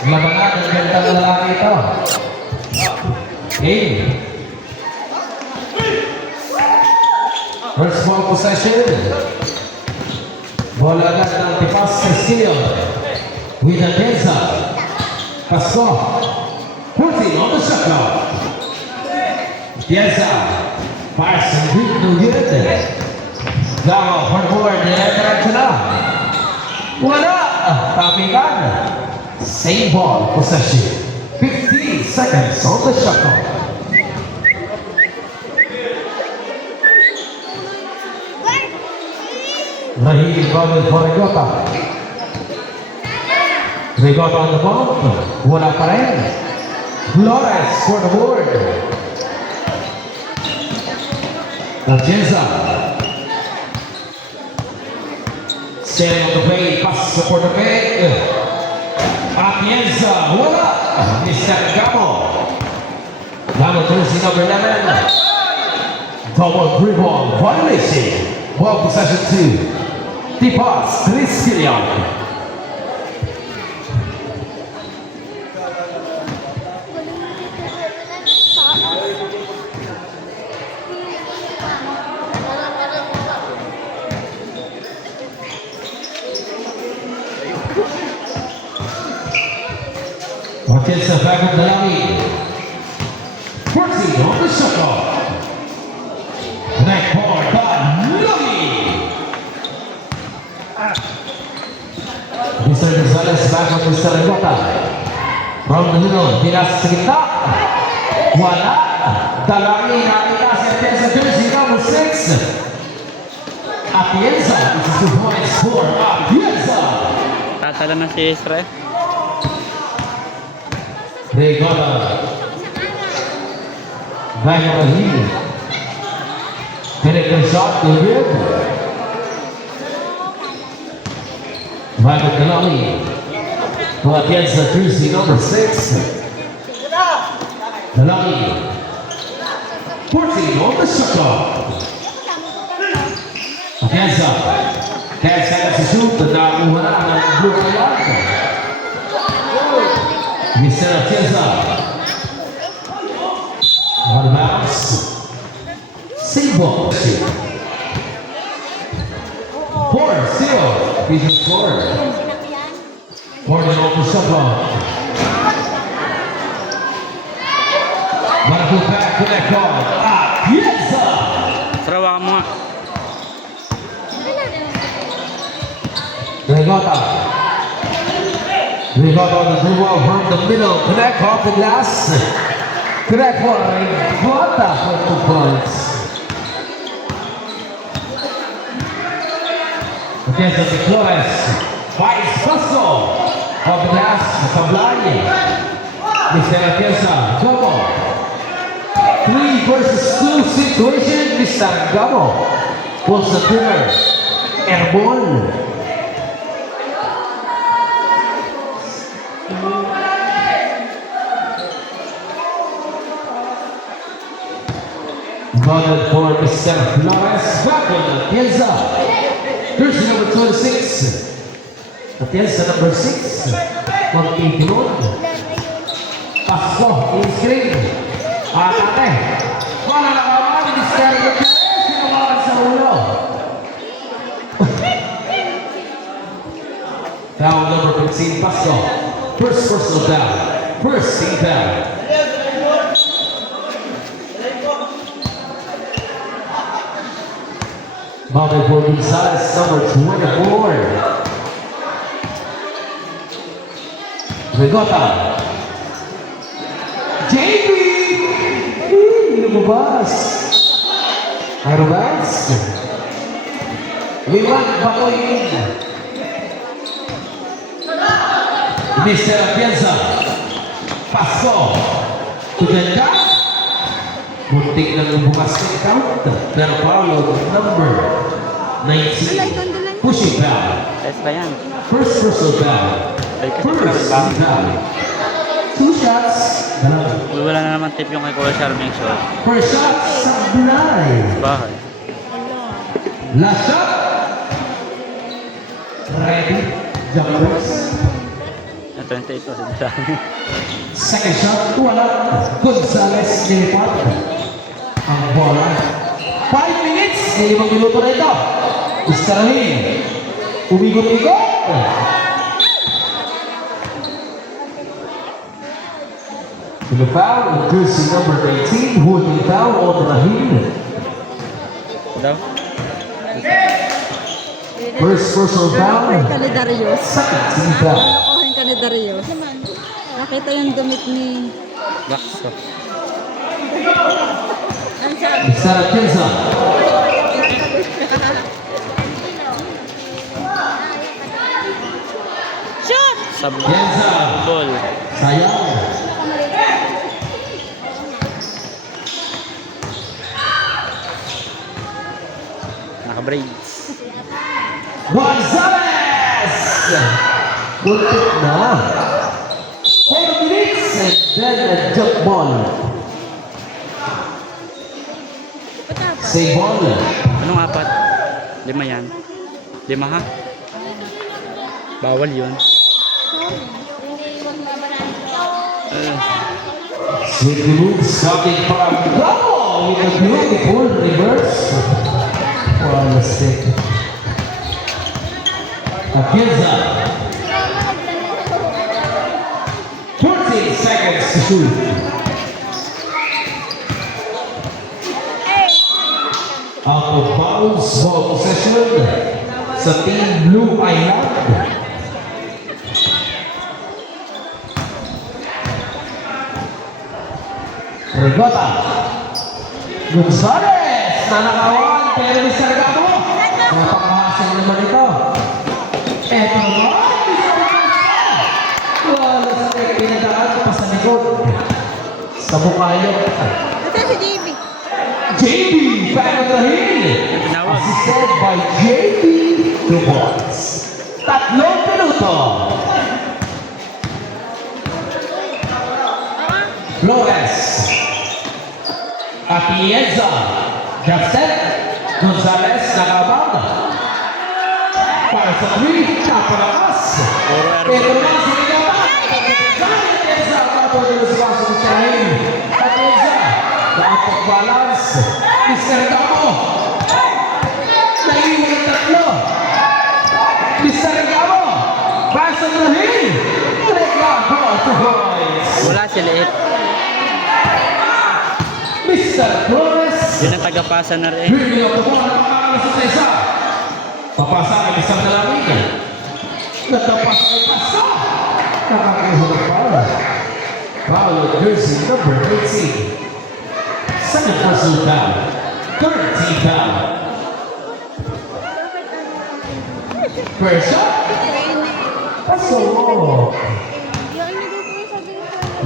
Labanan ng gandang lalaki ito. Game. First ball possession. Bola agad ng Tipas Castillo. With Atenza. Pasco. Putting on the shot clock. Atenza. Pass and beat no good. Gamo, forward. Diretso na. Wala. Tapikan. Same ball possession. 15 seconds on the shot clock. Rahim Gomez for Rigota. Rigota on the ball. Wala pa rin. Flores for the board. Atienza. Standing on the plate. Pass for the bag. Atienza. Wala. Mr. Gamo. Gamo jersey number 11. Double dribble violation. Ball possession 2. Tipas Castillo. Atienza back of the line. 14 on the shot clock. Neck ball by Lodi. Mr. Gonzalez back on Mr. Rigota. From the middle, Pilas Kita. Wala. Dalangin nakita si Atienza jersey number 6. Atienza. This is 2 points for Atienza. Tatala na si Israel. Rigota. Back on the heel. Connect the shot to good. Back of the line. To Atienza jersey number 6. The line. 14 on the shot clock. Atienza. Catch that to shoot. Nakuha na ng blue flag. Mr. Atienza. On bounce. Save ball. 4 still. Vision score. 4 on the shot clock. Gotta go back to that call. Atienza. Sarawakan mo nga. Rigota. Rigota on the dribble from the middle. Connect off the glass. Connect for Rigota for 2 points. Atienza de Flores. Faz passo. Off the glass. Sablay. Mr. Atienza. Gamo. 3 versus 2 situation. Mr. Gamo. Pulls the trigger. Airborne. Voted for Mr. Flores. Back on Atienza. Jersey number 26. Atienza number 6. Mag-itinod. Pasko. In-screen. Atate. Wala na kawan. Mr. Flores. Sinawakan sa ulo. Foul number 15. Pasko. First personal foul. First team foul. Mounted for Gonzalez, number 24. Rigota. JB! Lumabas. Arubas. Liwag Batoyin. Mr. Atienza. Pasko. Tuganda. Muntik na bukas ng count. Pero follow number 19. Pushing foul. Test ba yan? First personal foul. First team foul. 2 shots. Dalawa. Wala na naman tip yung kay Kuya Charming shot. First shot. Sablay. Bahay. Last shot. Ready. Jumpers. 28 to. Dami. Second shot, wala. Gonzales nilipat. Ang bola. 5 minutes, 5 minuto na ito. Istarahin. Umigot-igot. The foul, jersey number 18, holding foul on Rahim. Daw? First personal foul. Ka ni Darius. Second team foul. Lokohin ka ni Darius. Nakita yung damit ni... Bakso. Sarah Kenza. Shoot! Kenza. Ball. Sayang. Naka-braids. Gonzales! Puntik na. 4 minutes and then a jump ball. Save ball. Anong 4? 5 yan. 5 ha? Bawal yun. Sweet moves coming from Bravo with a beautiful reverse. One mistake. Akinza. 14 seconds to shoot. Out of bounds, ball possession sa Team Blue Island. Rigota. Gonzales. Nanakawan pero ni Sargado. Napakahasang naman ito. Eto naman. Wala sa pinadaan pa sa likod. Sa bukayo. Ito si JB. JB Panagrahin. Tinawag. Assisted by JB Dubois. 3 minuto. Flores. Atienza. Justin. Gonzales nakabang. Para sa 3. Napalakas. Puro Ito airball. naman si Rigota. Atienza. Tapos na si Vaso ni Chahin. Atienza. Dapat balance. Mr. Gamo. Naiwan ang 3. Mr. Gamo. Vaso Rahim. Regalo to boys. Wala si Liit. Mr. Flores. Yun ang tagapasa na rin. Hindi ako po nakakalas sa isa. Papasa ang isang dalawin. Natapas ay pasa. Nakakahulang foul. Foul of jersey number 18. Second personal foul. Third team foul. First shot. Paso.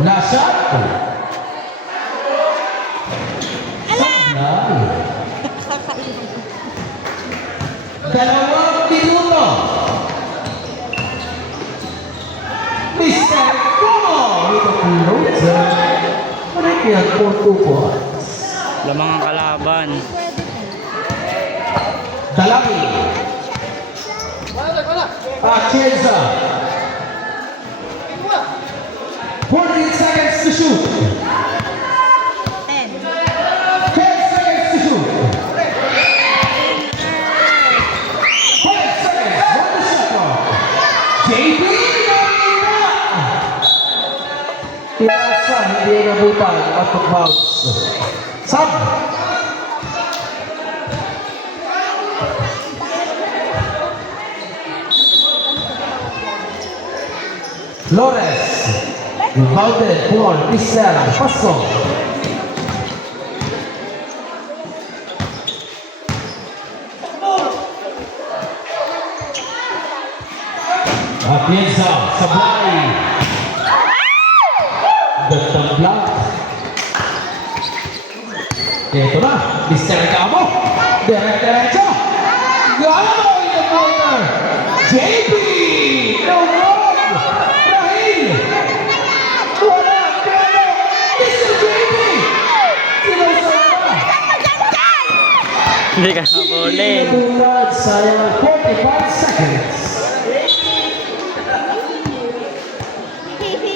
Last shot. Sablay. 2 minuto. Mr. Como with a floater. Panakihan po po. Lamang ang kalaban. Dalami. Atienza. 48 seconds to shoot. 10. 10 seconds to shoot. 5 seconds. On the shot clock. JB. Tinasa, hindi nabutan. Out of bounds. Sub. Flores. Rebounded for Mr. Pasko. Atienza, Sablay. Gandang block. Ito na, Mr. Gamo. Diretso. Gamo in the corner. JB. No wrong. Rahim. Wala. Pero, Mr. JB. Sinasama. Hindi ka nabulin. Tulad, sayang 45 seconds.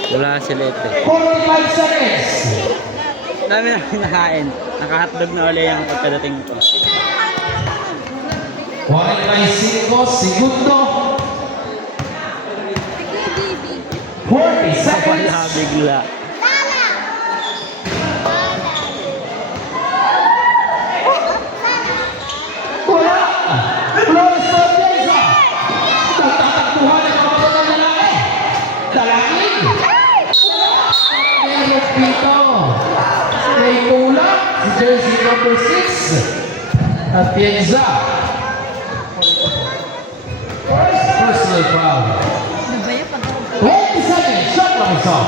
Wala sila ito. 45 seconds. Dami na kinakain. Naka-hotdog na ulit yung pagkadating ko. 45 segundo. 40 seconds. Wala bigla. Wala. Flores Sorpresa. Nagtatakbuhan ang mga mga lalaki. Dalangin. Meron dito. May kulang. Si jersey number 6. At Pienza. Personal foul. 20 seconds. Shot lang isa.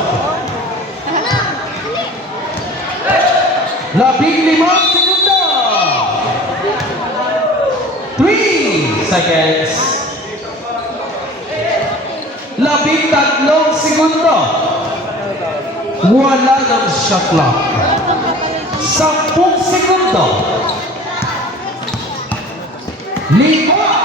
15 segundo. 3 seconds. 13 segundo. Wala ng shot clock. 10 segundo. 5